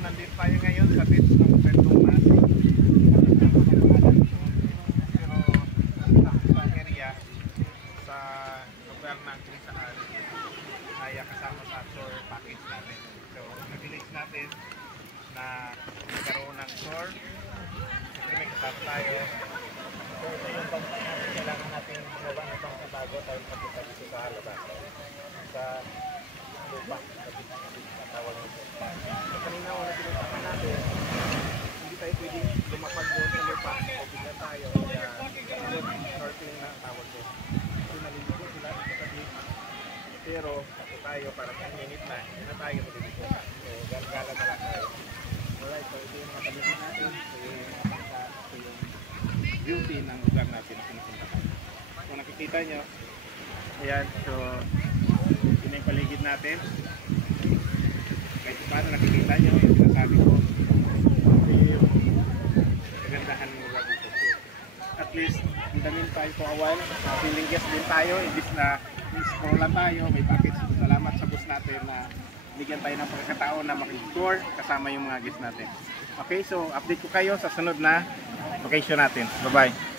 nandito tayo ngayon sa beach ng Pentong Mas. Pero sa area, sa lugar ng kung saan ay kasama sa tour package natin. So, na-village natin na nagkaroon ng tour. Siyempre may kasama tayo. So, ito yung pagkakas natin. Kailangan natin gumawa ng pang bago tayo magpunta dito sa labas. Sa lupa. Sa tawag nito. So, kanina wala pinuntahan natin. Hindi tayo pwedeng lumapag doon sa lupa. O bigla tayo. Kaya snorkeling na tawag doon. So, naliligo sila sa tabi. Pero ako tayo para 10 minutes na. Hindi na tayo maliligo. So, gala na lang tayo. Alright, so ito yung matalisin natin. So, yung beauty ng lugar natin na pinupuntahan. Kung nakikita nyo, ayan, so yun yung paligid natin. Kahit paano nakikita nyo, yung sinasabi ko, yung kagandahan ng lugar dito. At least, in the meantime for a while, feeling guest din tayo, ibig na scroll lang tayo, may package. Salamat sa bus natin na bigyan tayo ng pagkakataon na makikitour kasama yung mga guests natin. Okay, so update ko kayo sa sunod na location natin. Bye-bye!